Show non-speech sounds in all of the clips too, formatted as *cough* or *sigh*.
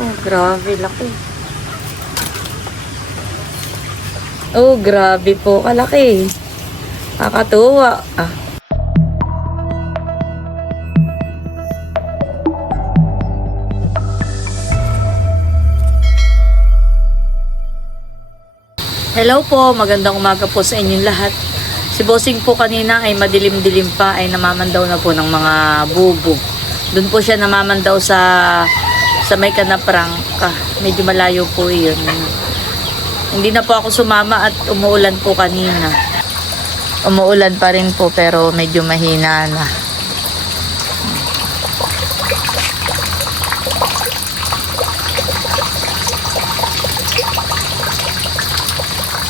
Oh, grabe, laki. Oh, grabe po, kalaki. Kakatuwa. Ah. Hello po, magandang umaga po sa inyong lahat. Si Bossing po kanina ay madilim-dilim pa ay namamandaw na po ng mga bubo. Doon po siya namamandaw sa sa may kanaprangka. Medyo malayo po yun. Hindi na po ako sumama at umuulan po kanina. Umuulan pa rin po pero medyo mahina na.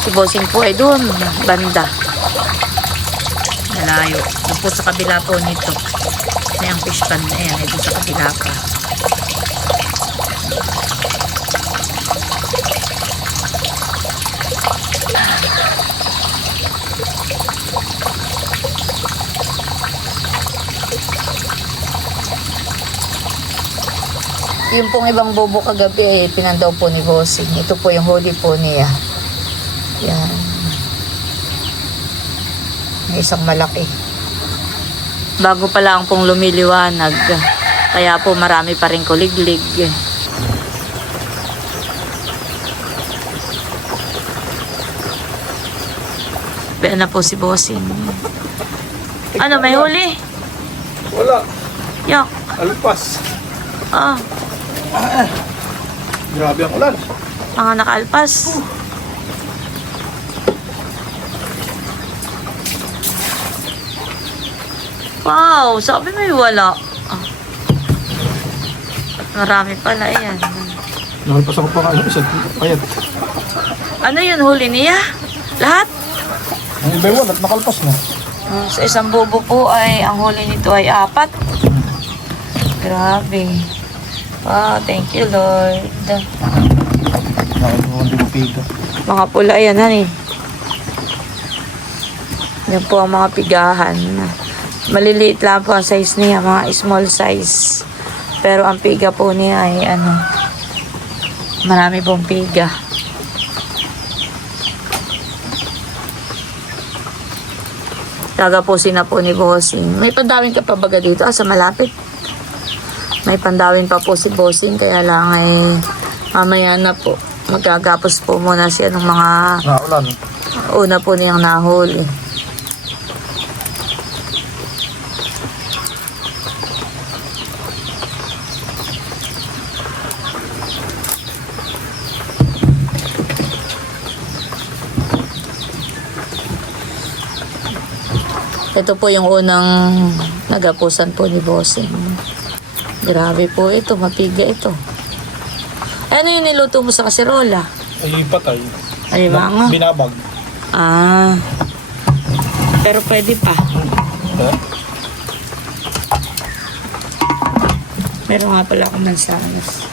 Si Bossing po ay doon, banda. Malayo. Doon po sa kabila po nito. May ang fish pan na yan, doon sa kabila pa. Yung pong ibang bobo kagabi ay pinandaw po ni Bossing. Ito po yung huli po niya. Yan. May isang malaki. Bago pa lang pong lumiliwanag. Kaya po marami pa rin kuliglig. Kaya na po si Bossing. Ano, may huli? Wala. Yak. Alpas. Ah, Grabe ang ulan. mga nakaalpas. Wow, sabi mo wala. Ah. Marami pala yan. Nakalpas ako pa ano, isa. Payat. Ano yun, huli niya? Lahat? Ang iba yun, at nakalpas na. Ah, Sa isang bubo po ay ang huli nito ay apat. Grabe. Wow, thank you Lord. Mga pula yan, hani. Yan po ang mga pigahan. Maliliit lang po ang size niya, mga small size. Pero ang piga po niya ay ano, marami pong piga. Tagapusin na po ni Bossing. May pandawin ka pa baga dito? Ah, sa malapit. May pandawin pa po si Bossing, kaya lang ay mamaya na po. Magkagapos po muna siya ng mga Nakaulan. una po niyang nahuli. Ito po yung unang nagapusan po ni Bossing. Grabe po ito, mapiga ito. Ano yung niluto mo sa kaserola? Ay, patay. Alimango? Binabag. Ah. Pero pwede pa. Ha? Meron nga pala akong mansanas.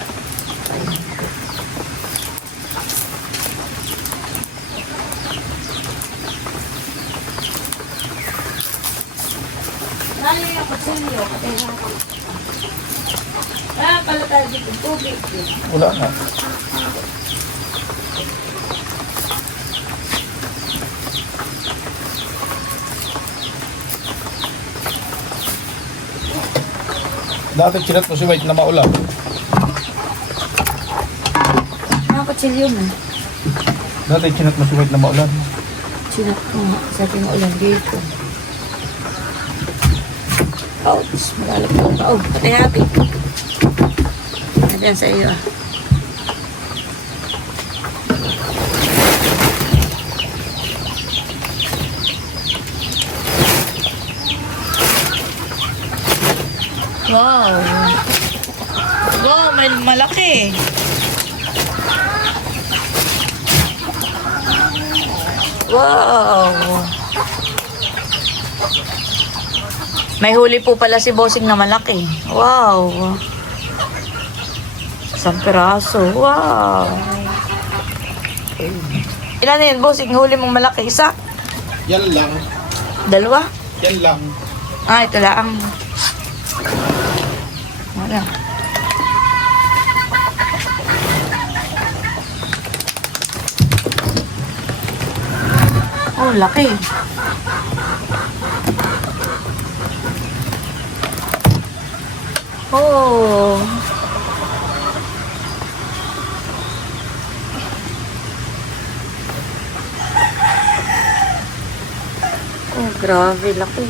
Ah, pala tayo dito tubig. Wala na. Dati chinat mo si White na maulan. Mga kutsilyo mo. Dati chinat mo si White na maulan. Sinat ko nga. Sabi mo ulan dito. Ouch. Malalagyan ka. Oh, pati Nandiyan sa iyo ah. Wow. Wow, may malaki. Wow. May huli po pala si Bossing na malaki. Wow. Isang piraso. Wow! Ilan na yun, boss? Yung huli mong malaki, isa? Yan lang. Dalawa? Yan lang. Ah, ito lang. Wala. Oh, laki. Oh. Grabe, laki.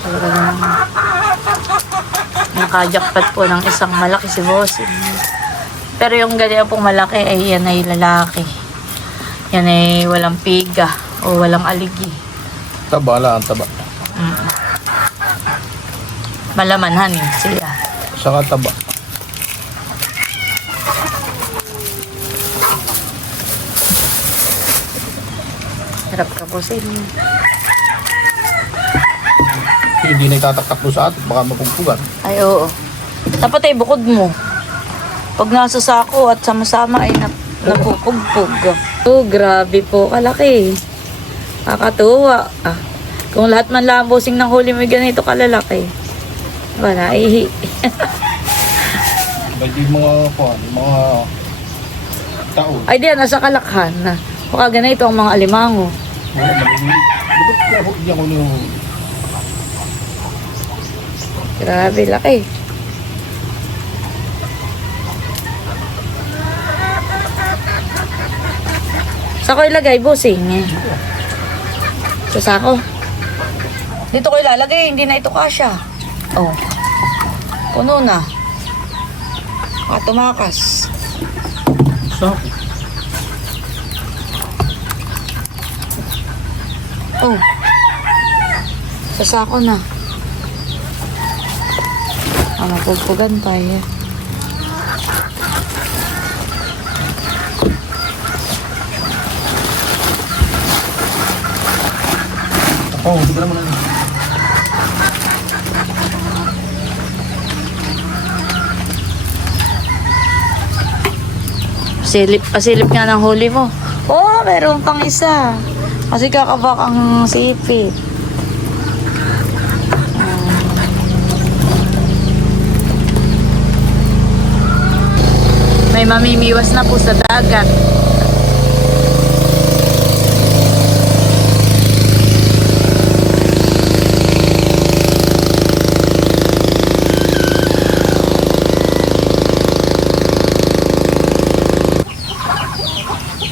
Talaga naman. Nakajakpat po ng isang malaki si Bossing. Pero yung ganyan pong malaki ay yan ay lalaki. Yan ay walang piga o walang aligi. Taba lang, taba. Mm. Malamanhan eh, siya. Saka taba. Hirap ka Bossing. Hindi na itataktak mo sa atin, baka mapugpugan. Ay, oo. Dapat ay bukod mo. Pag nasa sako at sama-sama ay nap napupugpog. Oh, grabe po. Kalaki. Kakatuwa. Ah, kung lahat man lang bossing ng huli may ganito kalalaki. Wala, ihi. *laughs* Yung mga, yung mga taon. Ay, diyan, nasa kalakhan na. Baka ganito ang mga alimango. Ko Grabe, laki. Sako ilagay, bossing. eh. Sa sako. Dito ko ilalagay, hindi na ito kasya. Oh. Puno na. Ah, tumakas. sako. Oh. Sa sako na. Ah, mapugpugan pa eh. Oh, tignan mo na. Silip, pasilip nga ng huli mo. Oh, meron pang isa. Kasi kakabak ang sipit. May mamimiwas na po sa dagat.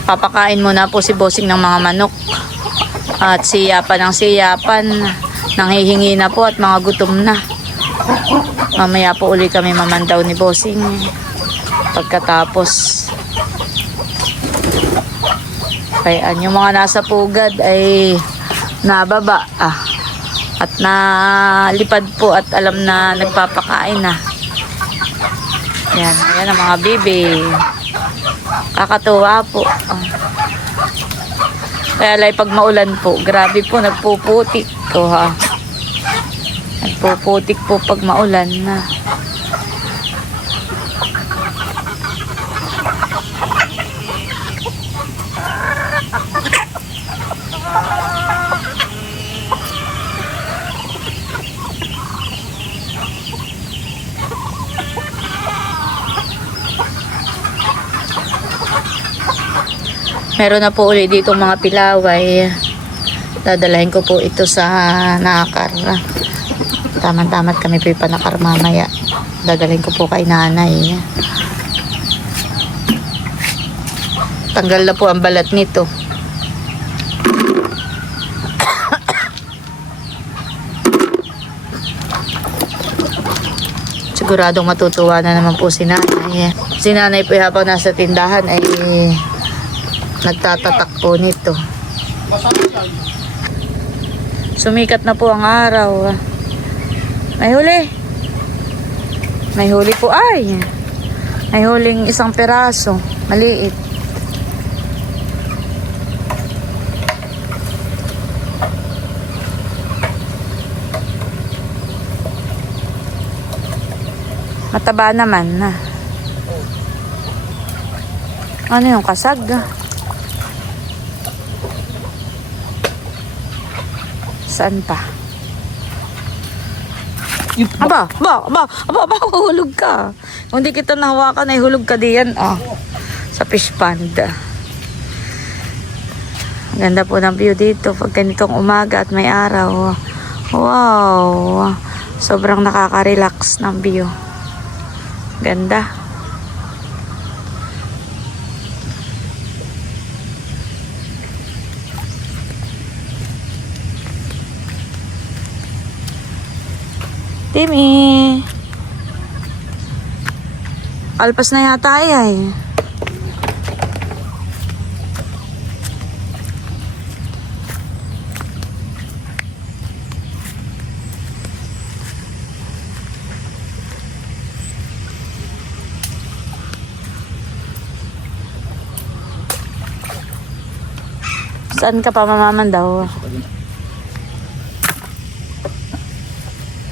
Papakain muna po si Bossing ng mga manok. At siyapan ng siyapan. Nanghihingi na po at mga gutom na. Mamaya po uli kami mamandaw ni Bossing. Pagkatapos. Kaya yung mga nasa pugad ay nababa. Ah. At nalipad po at alam na nagpapakain na. Yan, yan ang mga bibi. Kakatuwa po. Ah. Kaya lay pag maulan po, grabe po, nagpuputik ko ha. Nagpuputik po pag maulan na. Meron na po ulit dito mga pilaway. Dadalahin ko po ito sa nakar. Tama-tama kami po ipanakar mamaya. Dadalhin ko po kay nanay. Tanggal na po ang balat nito. *coughs* Siguradong matutuwa na naman po si nanay. Si nanay po habang nasa tindahan ay nagtatatak po nito. Sumikat na po ang araw. May huli. May huli po ay. May huling isang peraso. Maliit. Mataba naman na. Ano yung kasag? Saan pa? Aba, aba, aba, aba, aba, hulog ka. Kung di kita nahawakan, ay hulog ka diyan, ah. sa fish pond. Ganda po ng view dito pag ganitong umaga at may araw. Wow! Sobrang nakaka-relax ng view. Ganda. Timmy! Alpas na yata ay. Saan ka pa mamaman daw?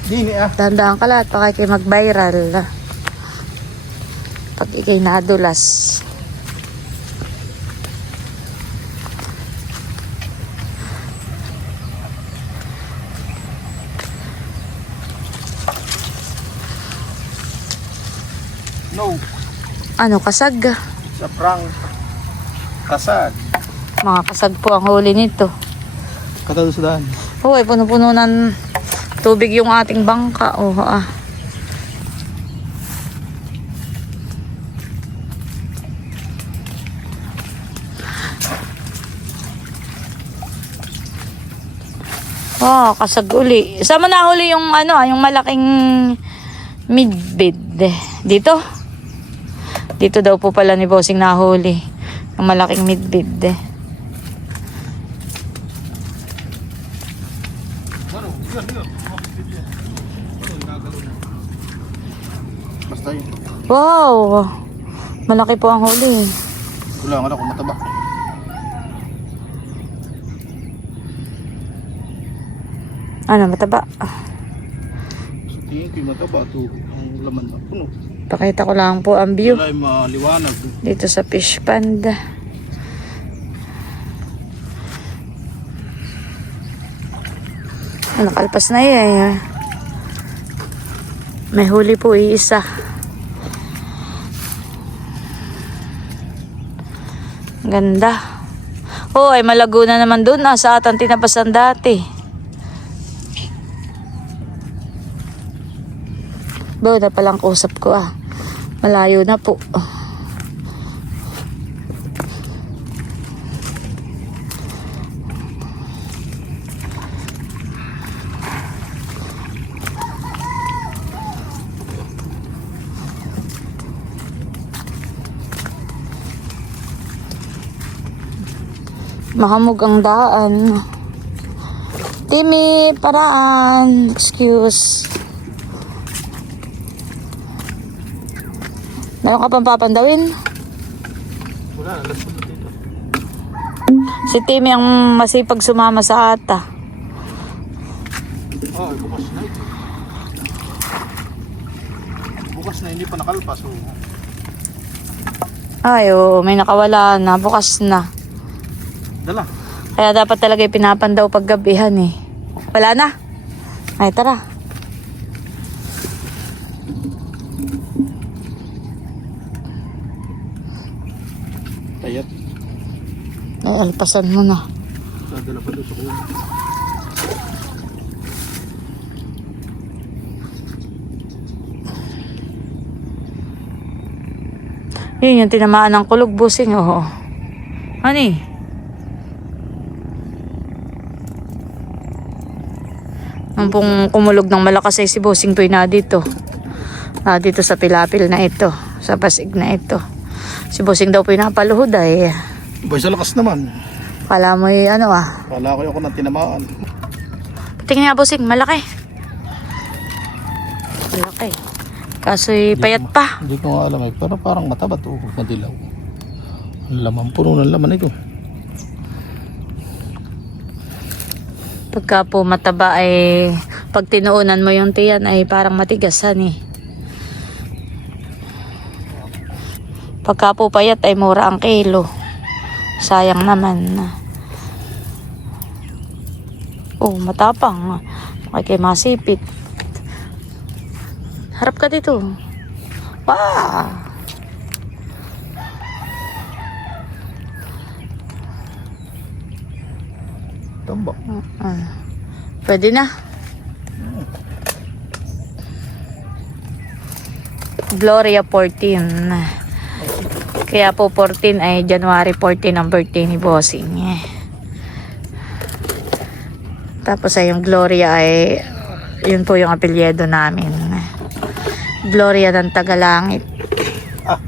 Dini ah. Tandaan ka lahat, baka kayo mag-viral. Pag ikay nadulas. No. Ano, kasag? Sa prang. Kasag. Mga kasag po ang huli nito. Katalo sa daan. Hoy, puno-puno ng tubig yung ating bangka. Oh, ah. Oh, kasag uli. Saan mo nahuli yung ano, ah, yung malaking midbid? Dito? Dito daw po pala ni Bossing nahuli. Yung malaking midbid. Basta yun. Wow! Malaki po ang huli. Wala nga ako mataba. Ano, mataba. Sa tingin ko yung mataba. Ito ang laman na puno. Pakita ko lang po ang view Wala yung maliwanag. dito sa fish pond. Nakalpas na yan. May huli po iisa. Ganda. Oh, ay malago na naman doon. Ah, sa atang tinapasan dati. Bo, na palang kusap ko ah. Malayo na po. Mahamog ang daan. Timmy, paraan. Excuse. Meron ka pang papandawin? Wala, alas ko dito. Si Timmy ang masipag sumama sa ata. Oh, bukas na ito. Bukas na, hindi pa nakalpas. Oh. Ay, oo, may nakawala na. Bukas na. Dala. Kaya dapat talaga pinapandaw paggabihan eh. Wala na. Ay, tara. Kayat. Ay, alpasan mo na. Dadala pa sa kulo. Yun yung tinamaan ng kulog busing. Oo. Ano eh? Pong kumulog ng malakas ay si Bossing Toy na dito. Na dito sa pilapil na ito. Sa pasig na ito. Si Bossing daw po yung napaluhod ay. Boy, sa lakas naman. Kala mo yung ano ah. Wala ko yung ako ng tinamaan. Tingnan nga Bossing, malaki. Malaki. Kaso'y payat pa. Hindi ko nga alam eh. Pero parang mataba to. Madilaw. Ang laman. Puno ng laman ito. Pagka po mataba ay pag tinuunan mo yung tiyan ay parang matigasan eh. Pagka po payat ay mura ang kilo. Sayang naman. Oh, matapang. Okay, masipit. Harap ka dito. Wow! Tambak. Ah. Pwede na. Gloria 14. Kaya po 14 ay January 14 ang birthday ni Bossing. Eh. Tapos ay yung Gloria ay yun po yung apelyido namin. Gloria ng Tagalangit. Ah.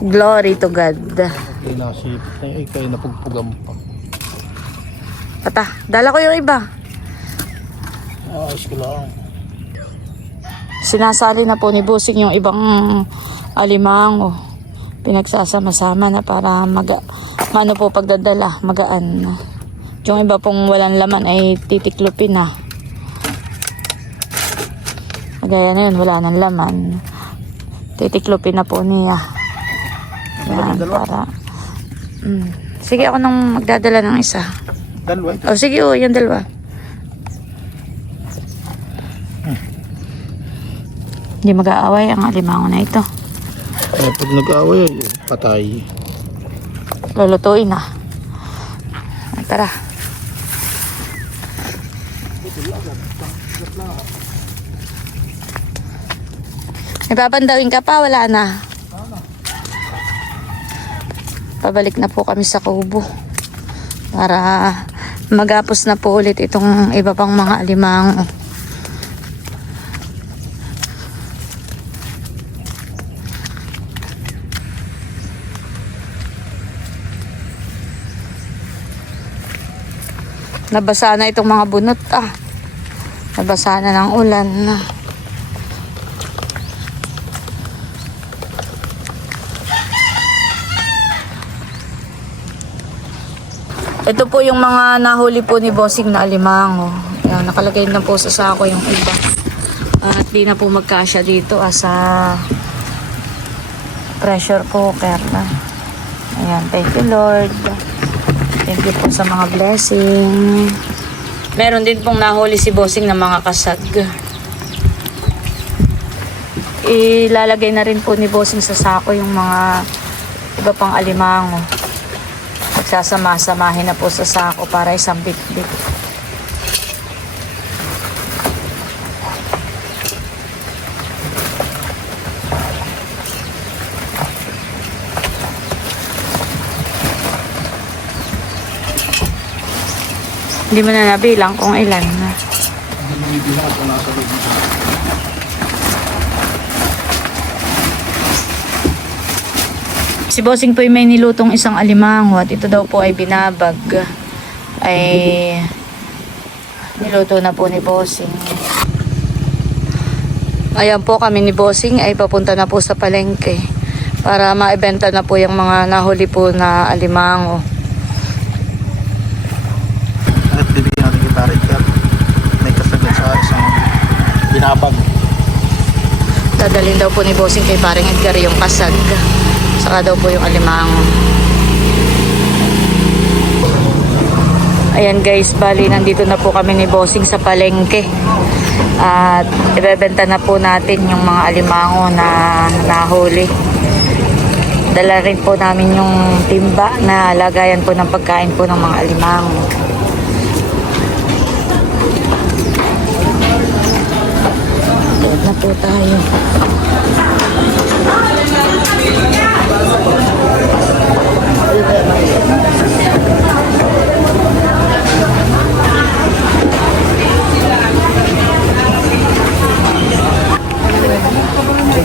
Glory to God. Hindi nasip. Eh, kayo napugpugan pa. Pata, dala ko yung iba. Ayos ko lang. Sinasali na po ni Busing yung ibang alimango. Pinagsasama-sama na para mag maano po pagdadala, magaan. Yung iba pong walang laman ay titiklopin na. Kagaya na yun, wala nang laman. Titiklopin na po niya. Yan, para... Mm. Sige, ako nang magdadala ng isa. Dalawa ito. O sige, oh, yan dalawa. Hindi mag-aaway ang alimango na ito. Eh, pag nag-away, eh, patay. Lulutuin na. Ah, Tara. May babandawin ka pa? Wala na. Pabalik na po kami sa kubo. Para magapos na po ulit itong iba pang mga alimango. Nabasa na itong mga bunot ah. Nabasa na ng ulan na. Ito po yung mga nahuli po ni Bossing na alimango. Yan, nakalagay na po sa sako yung iba. At di na po magkasya dito as sa pressure cooker na. Ayan, thank you Lord. Thank you po sa mga blessing. Meron din pong nahuli si Bossing ng mga kasag. Ilalagay na rin po ni Bossing sa sako yung mga iba pang alimango. Magsasama-samahin na po sa sako para isang bit-bit. Hindi mo na nabilang kung ilan na. Hindi na ito nasa Si Bossing po ay may nilutong isang alimango at ito daw po ay binabag. Ay niluto na po ni Bossing. Ayan po kami ni Bossing ay papunta na po sa palengke para maibenta na po yung mga nahuli po na alimango. At bibigyan natin kita Richard. May kasagad sa isang binabag. Dadalhin daw po ni Bossing kay paring Edgar yung kasag. Saka daw po yung alimango. Ayan guys, bali nandito na po kami ni Bossing sa palengke. At ibebenta na po natin yung mga alimango na nahuli. Dala rin po namin yung timba na lagayan po ng pagkain po ng mga alimango. Doon na po tayo.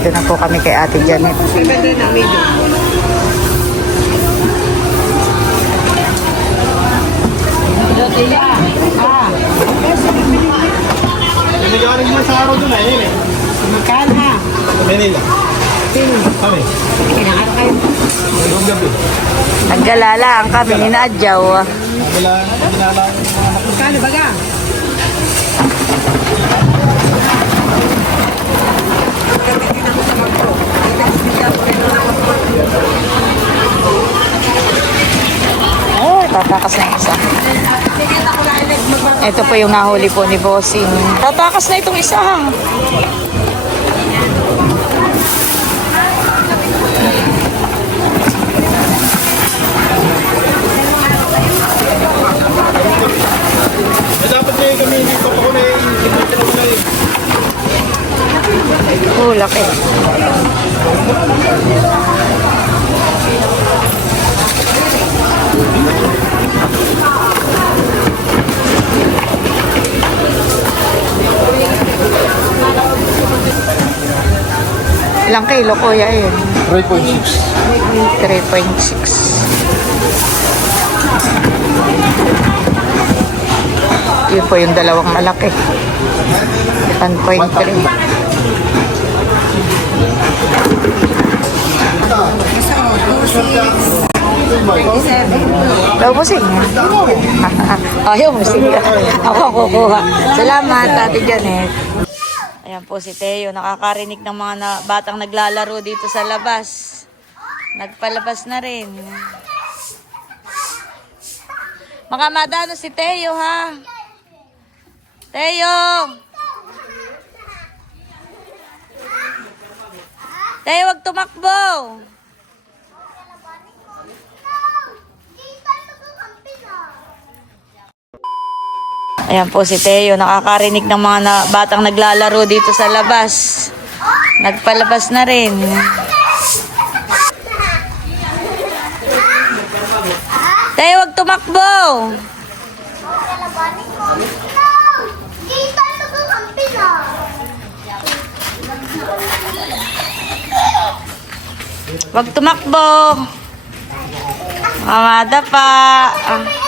Dito na po kami kay Ate Janet. Nagaling mo sa araw doon eh. yun eh. Magkano ha? Manila. Sino? Kami. Kinakar kayo. Nagong gabi. Naggalala ang kami ni Nadjaw. Nabila, nabinala yung mga anak. Oh, tatakas na isa. Ito po yung nahuli po ni Bossing. Tatakas na itong isa. Ilang kilo kuya yun? 3.6. 3.6. Yun po yung dalawang malaki. 1.3. Daw po sing. *laughs* Ayaw mo sing. *laughs* Ako kukuha. Salamat, Ate Janet. Ayan po si Teo, nakakarinig ng mga na, batang naglalaro dito sa labas. Nagpalabas na rin. Makamadano si Teo, ha? Teo! Teo, wag tumakbo! Ayan po si Teo, nakakarinig ng mga na, batang naglalaro dito sa labas. Nagpalabas na rin. Teo, wag tumakbo! Wag tumakbo! Mamada pa! Ah.